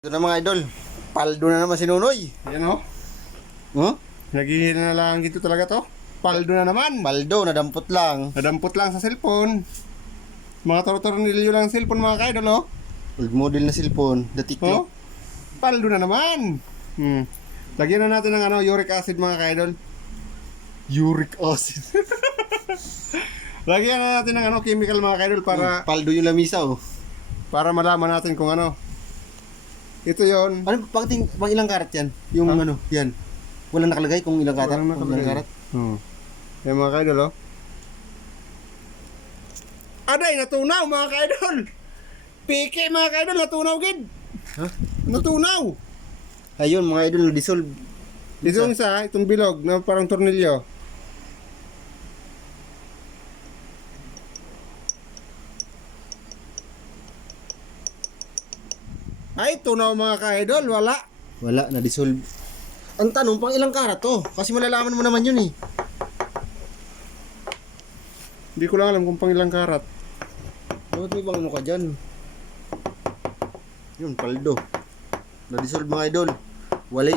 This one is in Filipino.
Ito na mga idol, paldo na naman si Nunoy. Ayan o. Huh? Naghihina na lang dito talaga to. Paldo na naman. Paldo, nadampot lang. Nadampot lang sa cellphone. Mga tornilyo lang sa cellphone mga kaidol o. Old model na cellphone, datik Oh? Paldo na naman. Lagyan na natin ng uric acid mga kaidol. Uric acid. Lagyan na natin ng chemical mga kaidol para Paldo yung lamisa oh. para malaman natin kung ano. Ito yon. Ano, pang ilang karat yan? Yung Ha? ano, yan. Walang nakalagay kung ilang karat. Walang Kung nakalagay. ilang karat. Ayan mga kaidol o. Aday, natunaw mga kaidol. Piki mga kaidol, natunaw gid. Ha? Natunaw. Ayun mga idol, na-dissolve. Ito yung isa, itong bilog na parang tornilyo. Ay, tunaw mga ka-idol, wala. Wala, na-dissolve. Ang tanong, pang ilang karat to? Kasi malalaman mo naman yun eh. Hindi ko lang alam kung pang ilang karat. Bakit may bang ano ka dyan? Yun, paldo. Na-dissolve mga idol. Walay.